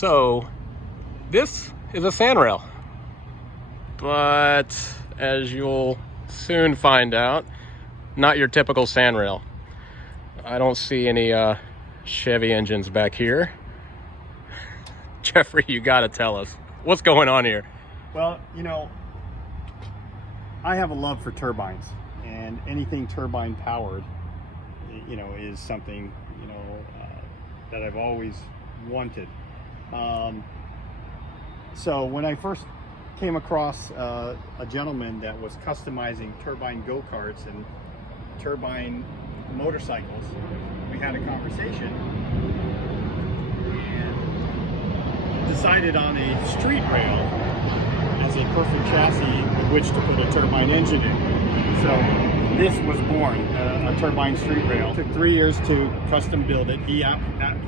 So this is a sandrail, but as you'll soon find out, not your typical sandrail. I don't see any Chevy engines back here. Jeffrey, you gotta tell us what's going on here. Well, you know, I have a love for turbines, and anything turbine powered, you know, is something, you know, that I've always wanted. So when I first came across a gentleman that was customizing turbine go-karts and turbine motorcycles, we had a conversation and decided on a street rail as a perfect chassis with which to put a turbine engine in. So this was born, a turbine street rail. It took 3 years to custom build it. He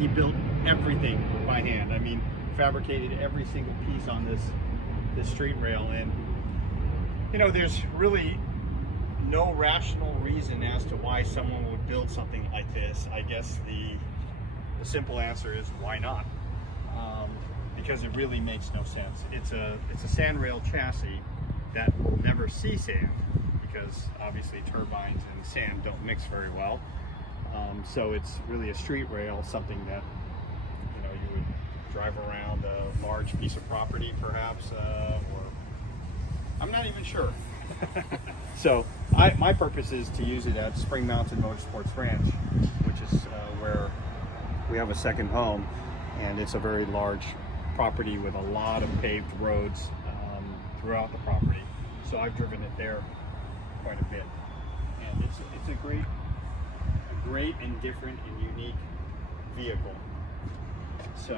built everything by hand. I mean, fabricated every single piece on this street rail. And you know, there's really no rational reason as to why someone would build something like this. I guess the simple answer is why not? Because it really makes no sense. It's a sandrail chassis that will never see sand, because obviously turbines and sand don't mix very well. So it's really a street rail, something that, you know, you would drive around a large piece of property perhaps, or I'm not even sure. So my purpose is to use it at Spring Mountain Motorsports Ranch, which is where we have a second home, and it's a very large property with a lot of paved roads throughout the property. So I've driven it there quite a bit, and it's a great and different and unique vehicle. So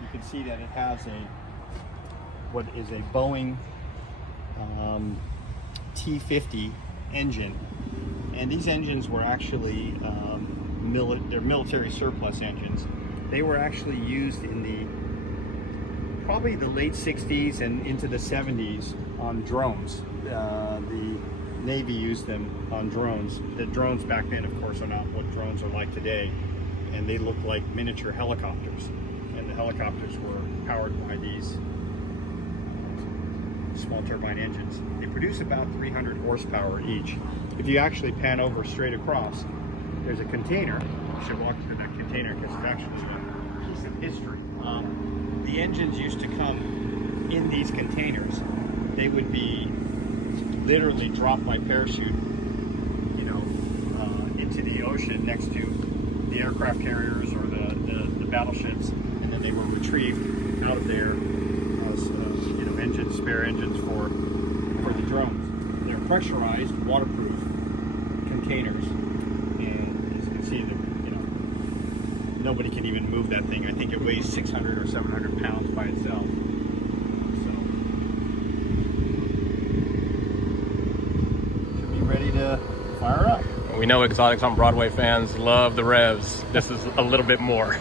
you can see that it has what is a Boeing T50 engine, and these engines were actually they're military surplus engines. They were actually used in probably the late 60s and into the 70s on drones. The Navy used them on drones. The drones back then, of course, are not what drones are like today, and they look like miniature helicopters. And the helicopters were powered by these small turbine engines. They produce about 300 horsepower each. If you actually pan over straight across, there's a container. You should walk through that container because it's actually a piece of history. The engines used to come in these containers. They would be literally dropped by parachute, you know, into the ocean next to the aircraft carriers or the battleships, and then they were retrieved out of there as you know, spare engines for the drones. They're pressurized, waterproof containers, and as you can see, that, you know, nobody can even move that thing. I think it weighs 600 or 700 pounds by itself. So should be ready to fire up. We know Exotics on Broadway fans love the revs. This is a little bit more.